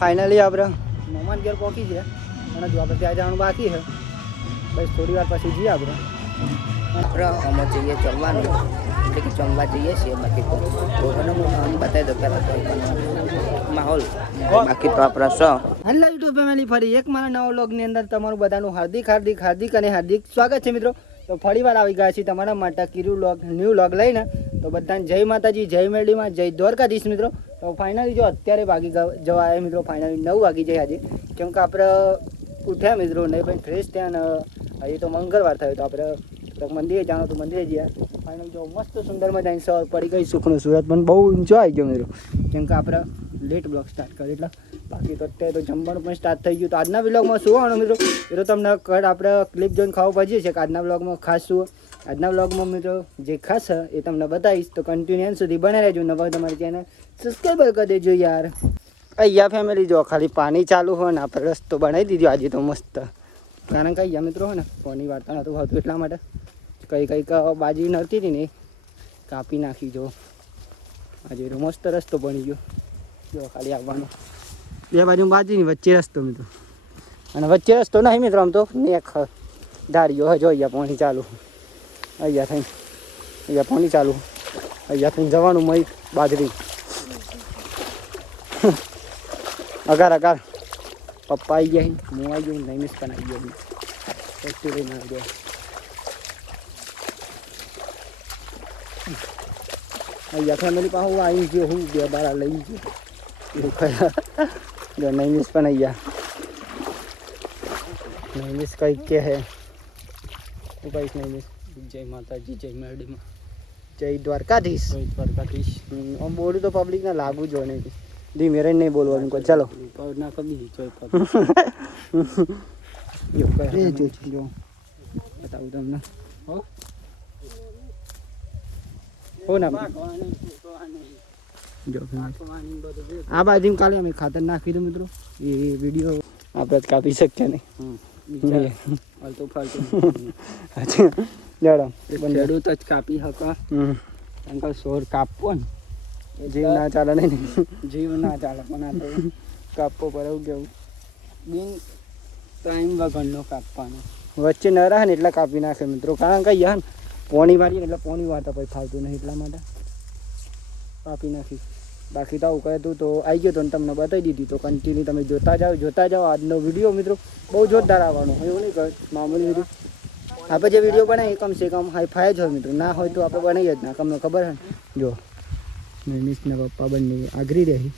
Finally આપણે મહેમાન ઘેર પહોંચી ગયા અને જો આપણે ત્યાં જવાનું બાકી છે. બસ થોડી વાર પછી જઈએ આપણે અમે જઈએ જમવાનું એટલે કે જમવા જઈએ છીએ. બાકી તો બતાવી દો પહેલાં માહોલ. બાકી તો આપણા હેલો યુટ્યુબ ફેમિલી, ફરી એક મારા નવા વ્લોગની અંદર તમારું બધાનું હાર્દિક સ્વાગત છે મિત્રો. તો ફરી વાર આવી ગયા છીએ તમારા માટે કિરુ વ્લોગ ન્યૂ વ્લોગ લઈને. તો બધાને જય માતાજી, જય મેરડીમાં, જય દ્વારકાધીશ મિત્રો. તો ફાઇનલી જો અત્યારે ભાગી જવા આવ્યા મિત્રો. ફાઇનલી 9 વાગી જાય આજે, કેમ કે આપણે ઉઠ્યા મિત્રો નહીં પણ ફ્રેશ થયા ને હજી તો મંગળવાર થયો તો આપણે મંદિરે જવાનું તો મંદિરે ગયા. ફાઇનલ જો મસ્ત સુંદર મજાની સવાર પડી ગઈ. સુખનું સુરત પણ બહુ એન્જોય આવી ગયો મિત્રો, કેમ કે આપણે લેટ બ્લોગ સ્ટાર્ટ કર્યો એટલે. બાકી તો અત્યારે તો જમવાનું પણ સ્ટાર્ટ થઈ ગયું. તો આજના વ્લોગમાં શું આવવાનું મિત્રો, એ તો તમને આપણે ક્લિપ જોઈને ખાવા પડીએ છે કે આજના વ્લોગમાં ખાસ શું. આજના વ્લોગમાં મિત્રો જે ખાસ છે એ તમને બતાવીશ, તો કન્ટિન્યુ સુધી બને રહેજો. નવા તમારી ચેનલ સબસ્ક્રાઈબર કરી દેજો યાર. અહીંયા ફેમિલી જો ખાલી પાણી ચાલુ હોય ને આપણે રસ્તો બનાવી દીધો આજે તો મસ્ત. કારણ કે અહીંયા મિત્રો હોય ને પાણી વાર્તા નહોતું હોતું એટલા માટે કંઈક બાજી નડતી હતી ને કાપી નાખી. જો આજે મસ્ત રસ્તો બની ગયો. જો ખાલી આવવાનો બે બાજુ બાજુની વચ્ચે રસ્તો મિત્રો, અને વચ્ચે રસ્તો નહીં મિત્રો, આમ તો નેક ધારીઓ હોય. જો અહીંયા પાણી ચાલુ, અહીંયા થઈને અહીંયા પાણી ચાલુ, અહીંયા થઈને જવાનું મય બાજરી અગાર પપ્પા આવી ગયા, હું આવી ગયો, નૈમિષ પણ આવી ગયો. વસ્તુ લઈને આવી ગયો. અહીંયા ફેમિલી પાસે હું આવી ગયો, હું બે બારા લઈ ગયો એવું ખરા. જો નૈમિષ પણ અહીંયા, નૈમિષ કંઈક કે હે તું કહીશ નૈમિષ. જય માતાજી, જય મેરડીમાં, જય દ્વારકાધીશ. આમ બોલું તો પબ્લિકને લાગુ જો નહીં, ધીમે રહીને નહીં બોલવાનું કોઈ. ચાલો ના કબી જો બતાવું તમને હો ના. જો આ બાજુ કાલે અમે ખાતર નાખી દઉં મિત્રો, એ વિડીયો આપણે કાપી શકીએ નહીં. ખેડૂત જ કાપી શકા, કારણ કે સોર કાપવો ને જીવ ના ચાલે નહીં, જીવ ના ચાલે. પણ આ તો કાપવો પડે. એવું કેવું બિન ટાઈમ વગરનો કાપવાનો, વચ્ચે ન રહે ને એટલે કાપી નાખે મિત્રો. કારણ કે યાર પોણી વાળીએ એટલે પોણી વાળતા પછી ફાવતું નહીં, એટલા માટે કાપી નાખી. બાકી તો આવું કહેતું તો આવી ગયો તો ને તમને બતાવી દીધી. તો કન્ટિન્યુ તમે જોતા જાઓ આજનો વિડીયો મિત્રો. બહુ જોરદાર આવવાનો એવું નહીં કહે મામૂલી વિડીયો. આપણે જે વિડીયો બનાવીએ કમસે કમ હાઈફાઈ જ હોય મિત્રો, ના હોય તો આપણે બનાવીએ જ ના. તમને ખબર છે ને, જો નિર્મિશના પપ્પા બંને આઘરી રહી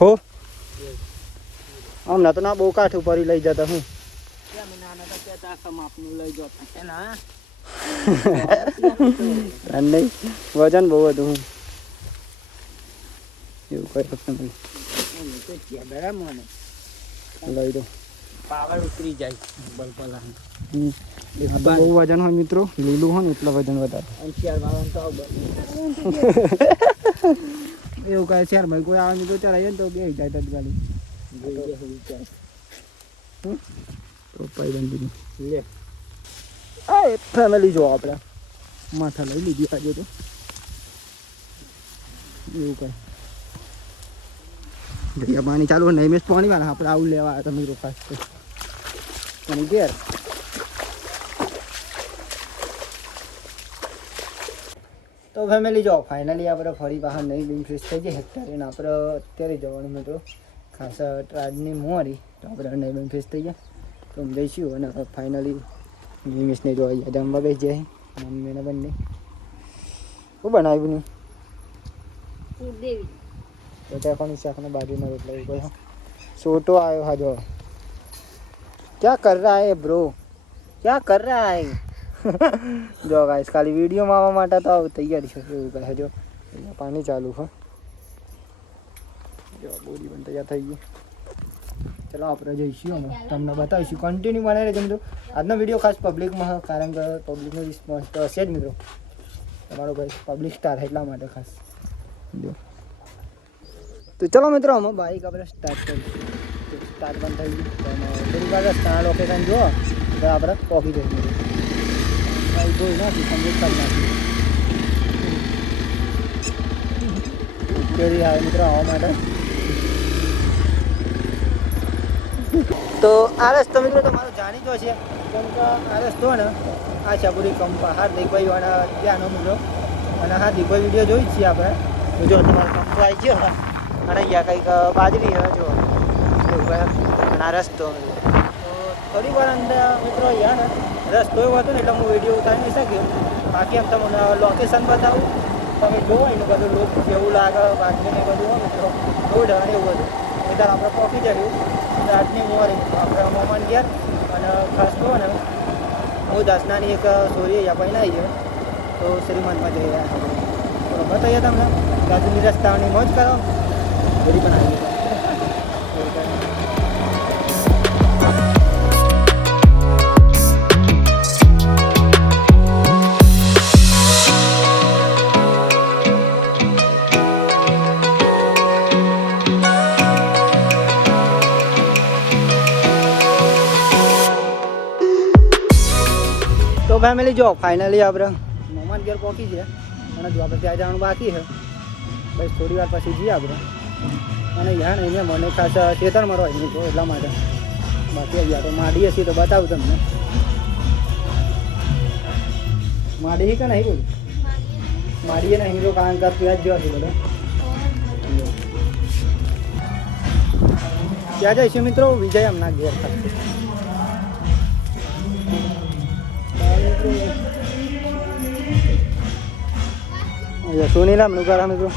હો. હમણાં તો ના બહુ કાઠું પરી લઈ જતા હું નહીં, વજન બહુ હતું હું એવું કઈ ફક્ત લઈ દો. પાવર ઉતરી જાય બહુ વજન હોય મિત્રો, લીલું હોય ને એટલે વજન વધારે. એવું કહે છે ભાઈ, કોઈ આવે મિત્રો ચડાવીએ ને તો બે જાય તત્કાલી. પપ્પાઈ બંધી લે ફેમિલી જો આપણે માથા લઈ લીધી આજે તો એવું કહે. દરિયા પાણી ચાલુ નહીં મેં પાણી વાળા આપણે આવું લેવા આવ્યા તમે રોકાશ અને ઘેર. તો ફેમિલી જો ફાઇનલી આપણે ફરી બહાર નહીં બિન ફ્રેશ થઈ જાય હેક્ટર અને આપણે અત્યારે જવાનું મિત્રો ખાસ ટ્રાડની મોરી. તો આપણે નહીં બિન ફ્રેશ થઈ ગયા તો જઈશું. અને ફાઇનલી નિમિષને જો અહીંયા જમવા બેસી જાય મમ્મીને બંને. શું બનાવ્યું નહીં તો ત્યાં પણ શાકને બાજુમાં રોટલા એવું કહ્યું. સોટો આવ્યો હા જો. ક્યાં કર રહા હે બ્રો, ક્યાં કર રહા હે. જો ગાઈસ ખાલી વિડીયોમાં આવવા માટે તો તૈયારી છે એવું કહે. જો પાણી ચાલુ હોય. જો બોરી પણ તૈયાર થઈ ગઈ. ચલો આપણે જઈશું, અમે તમને બતાવીશું. કન્ટિન્યુ બનાવી રહેજો મિત્રો. આજનો વિડીયો ખાસ પબ્લિકમાં હોય, કારણ કે પબ્લિકનો રિસ્પોન્સ તો હશે જ મિત્રો. તમારો ભાઈ પબ્લિક સ્ટાર એટલા માટે ખાસ જો. તો ચલો મિત્રો અમે બાઇક આપણે સ્ટાર્ટ કરીશું. સ્ટાર્ટ બંધ થઈ ગયું થોડી વાર રસ્તાના લોકેશન જુઓ તો આપણે પહોંચી જઈશું. બાઇક જોઈ નાખી કમ્પ્લીટ કરી નાખી. કેરી આવે મિત્રો આવવા માટે આ રસ્તો મિત્રો તમારો જાણીતો છે કેમ કે આ રસ્તો ને આશાપુરી કંપા હાર્દિકભાઈ વાળા ત્યાંનો મિત્રો અને હાર્દિકભાઈ વિડીયો જોઈ જ છીએ આપણે તો જો તમારો કંપો આવી ગયો અને અહીંયા કંઈક બાજરી છે જો એવું અને આ રસ્તો તો થોડી વાર અંદર મિત્રો અહીંયા ને રસ્તો એવો હતો ને એટલે હું વિડીયો ઉતારી નહીં શક્યો બાકી એમ તમને લોકેશન બતાવું તમે જોવો એનું બધું લોક કેવું લાગે બાજરીને બધું હોય મિત્રો બહુ ડર એવું હતું એટલે આપણે પહોંચી જયું રાતની મોરી આપણે મોમાન ગયા અને ખાસ કહો ને હું દસનાની એક સોરી અહીંયા પહેલાં ગયો તો શ્રીમંતમાં જઈ રહ્યા તો બતાવીએ તમને રાજુની રસ્તાની મોજ કરો બધી પણ આવી તો ફેમિલી જો ફાઇનલી આપણે મોમાન ઘેર પહોંચી છે અને જો આપણે ત્યાં જવાનું બાકી છે બસ થોડી વાર પછી જઈએ આપણે અને યાર અહીંયા મને ખાસ ખેતરમાં રહી નહીં તો એટલા માટે બાકી અહીંયા તો માડીએ છીએ તો બતાવું તમને માડી કે નહીં બોલ માડીએ નહીં તો કારણ કે ત્યાં જ જવાથી બધો ત્યાં જઈશું મિત્રો વિજય એમના ઘેર ખાતે સોનીરામનું ઘર મિત્રો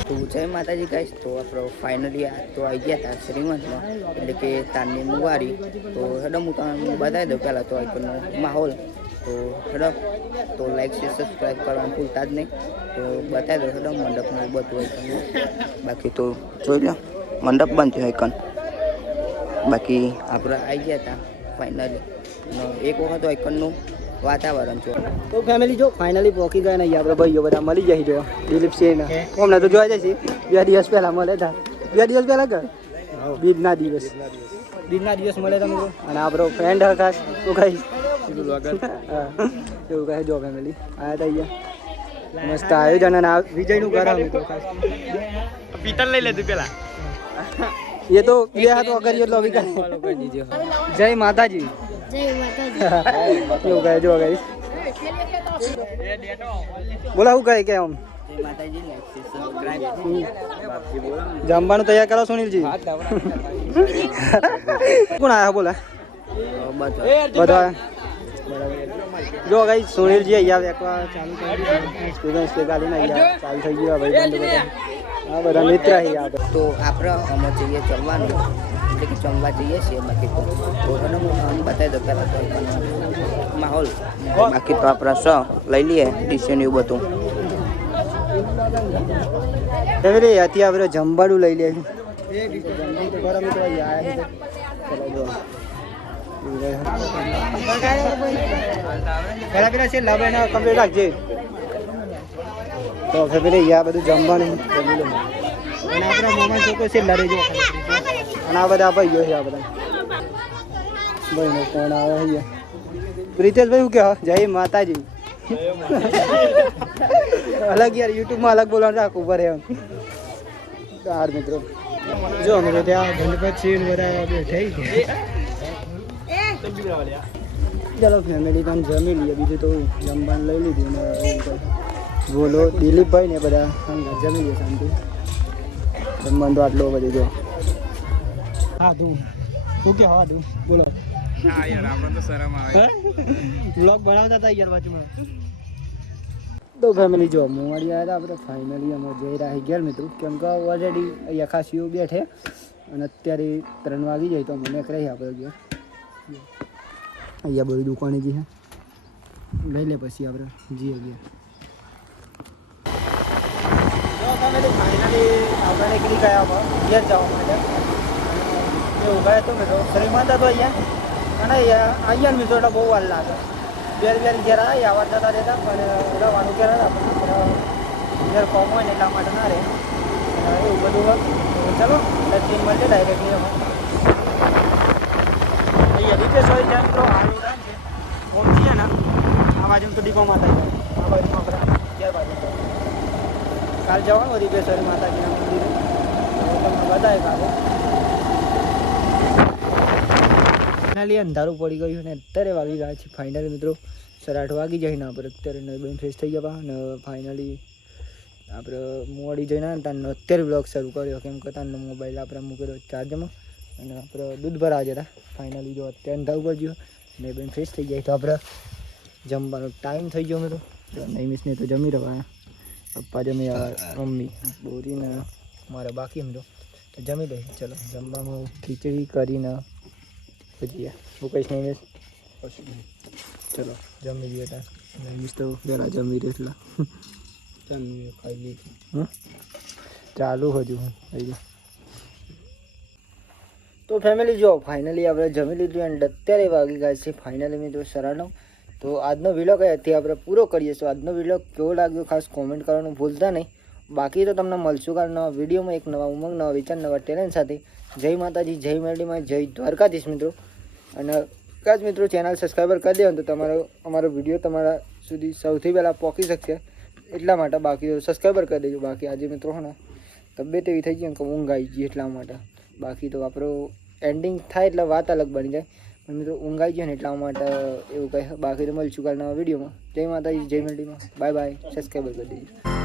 તો જય માતાજી ગાઈસ તો આપણે ફાઇનલી તો આવી ગયા હતા શ્રીમંતમાં એટલે કે તારની મુવારી તો હેડો હું તમને બતાવી દઉં પહેલાં તો આઈકોનનો માહોલ તો હેડો તો લાઈક છે સબસ્ક્રાઈબ કરવાનું ભૂલતા જ નહીં તો બતાવી દઉં હેડો મંડપનું બધું આઈકોનનું બાકી તો જોઈ લો મંડપ બંધ થયો આઈકોન બાકી આપણે આવી ગયા હતા ફાઇનલી એક વખત આઈકોનનું વાતાવરણ છે તો ફેમિલી જો ફાઇનલી પહોંચી ગયા ને આપણે ભાઈઓ બધા મળી જાય જો દિલીપ સિંહ અમને તો જોઈ જાય છે 2 દિવસ પહેલા મળે હતા 2 દિવસ પહેલા કે બીજના દિવસ મળે તમે અને આપણો ફ્રેન્ડ હા ખાસ તો કહીશ એવું કહે જો ફેમિલી આવ્યા હતા અહીંયા મસ્ત આયોજન અને આ વિજયનું ઘર મિત્રો ખાસ પીતલ લઈ લેતું પેલા એ તો બે હાથ વગર એટલો વિકાસ જય માતાજી એવું કહે જો ગઈ બોલા શું કહે કે આમ જમવાનું તૈયાર કરો સુનિલજી કોણ આયા બોલા બધા જો ગઈ સુનિલજી અહીંયા વેકવા ચાલુ કરી સ્ટુડન્ટ્સ કે ગાડીને અહીંયા ચાલુ થઈ ગયો ભાઈ આ બધા મિત્ર અહીંયા તો આપણે અમે જઈએ ચલવાનું એટલે કે જમવા જઈએ છીએ બાકી તો એને હું તમને બતાવી દઉં પહેલાં તો માહોલ બાકી તો આપણે લઈ લઈએ ડિસિઝન એવું બધું એવી હતી આપણે જમવાનું લઈ લે પેલા છે લાભ એના કમ્પ્લીટ રાખજે તો ફેમિલી આ બધું જમવાનું અને આપણા મોમાં છોકરો છે લડે જો અને આ બધા ભાઈઓ છે આ બધા ભાઈનો ફોન આવે છે પ્રિતેશભાઈ શું કહો જય માતાજી અલગ યાર યુટ્યુબમાં અલગ બોલવાનું રાખવું પડે એમ યાર મિત્રો જો મિત્રો ત્યાં ગણપતિ બધા બેઠા ચાલો ફેમિલી તમે જમી લઈએ બીજું તો જમવાનું લઈ લીધું ને બોલો દિલીપભાઈ ને બધા જમી લે શાંતિ જમવાનું તો આટલો બધું જો હા તું ઓકે હા તું બોલો હા યાર આપણે તો શરમ આવે બ્લોગ બનાવતા હતા યાર બાજુમાં તો ફેમિલી જો મોવાડી આવ્યા હતા આપણે ફાઇનલી અમે જઈ રહ્યા ગયા મિત્રો કેમ કે ઓલરેડી અહીંયા ખાસીઓ બેઠે અને અત્યારે 3 વાગી જાય તો મને રહી આપણે ગયા અહીંયા બધી દુકાને જે છે લઈ લે પછી આપણે જઈએ ગયા ફાઇનલી આપણે નીકળી ગયા ઘેર જવા માટે એ ઉભા હતો મિત્રો શ્રીમંત હતો અહીંયા અને અહીંયા મિત્રો એટલે બહુ વાર લાગે ઘેર ઘેર આવ્યા આવા જતા રહેતા પણ રવાનું ઘેર હતા ઘેર કોમ હોય ને એટલા માટે ના રહે એવું બધું ચલો લક્ષ્મી મળે ડાયરેક્ટલી અમે અહીંયા રીતે સોરી જાય મિત્રો હારું છે પહોંચીએ ને આ બાજુ તો ડીપો માતા જાય આ બાજુ આપણે ઘેર બાજુ કાલ જવાનું રીપેશ્વરી માતાજીના મંદિરે તમને બતાવે કાલે ફાઇનલી અંધારું પડી ગયું અને અત્યારે વાગી ગયા છે ફાઇનલી મિત્રો 8:30 વાગી જાય ને આપણે અત્યારે નવી ફ્રેશ થઈ ગયા અને ફાઇનલી આપણે મોડી જઈને ત્યાં અત્યારે બ્લોગ શરૂ કર્યો કેમ કે ત્યાં મોબાઈલ આપણે મૂકેલો ચાર્જમાં અને આપણે દૂધ ભરાવા જતા ફાઇનલી જો અત્યારે અંધારું પડી ગયું ને બેન ફ્રેશ થઈ જાય તો આપણે જમવાનો ટાઈમ થઈ ગયો મિત્રો નહીં મિસને તો જમી રહ્યા પપ્પા જમી આવ્યા મમ્મી બોરીને મારા બાકી મિત્રો તો જમી લઈએ ચલો જમવામાં ખીચડી કરીને ભજીયા હું કહીશ નહીં મિસ ચલો જમી લઈએ ત્યાં નહીં મિસ તો પહેલાં જમી રહે એટલા જમી ખાઈ લીધું ચાલુ હજુ હું થઈ ગયું તો ફેમિલી જો ફાઇનલી આપણે જમી લીધું એન્ડ અત્યારે વાગી ગયા છે ફાઇનલી મિત્રો 9:30 તો આજનો વિડીયો અહીંયાથી આપણે પૂરો કરીએ તો આજનો વિડીયો કેવો લાગ્યો ખાસ કોમેન્ટ કરવાનું ભૂલતા નહીં બાકી તો તમને મળશું કાલ નવા વિડીયોમાં એક નવા ઉમંગ નવા વિચાર નવા ટેલેન્ટ સાથે જય માતાજી જય મેરડીમાં જય દ્વારકાધીશ મિત્રો અને ખાસ મિત્રો ચેનલ સબસ્ક્રાઈબર કરી દેવાનું તો અમારો વિડીયો તમારા સુધી સૌથી પહેલાં પહોંચી શકશે એટલા માટે બાકી તો સબસ્ક્રાઈબર કરી દેજો બાકી આજે મિત્રો હે ને તબિયત એવી થઈ ગઈ કે ઊંઘ આવી ગઈ એટલા માટે બાકી તો આપણો એન્ડિંગ થાય એટલે વાત અલગ બની જાય પણ મિત્રો ઊંઘ આવી ગઈ ને એટલા માટે એવું કહે બાકી તો મળશું કાલ નવા વિડીયોમાં જય માતાજી જય મેરડીમાં બાય બાય સબસ્ક્રાઈબર કરી દેજો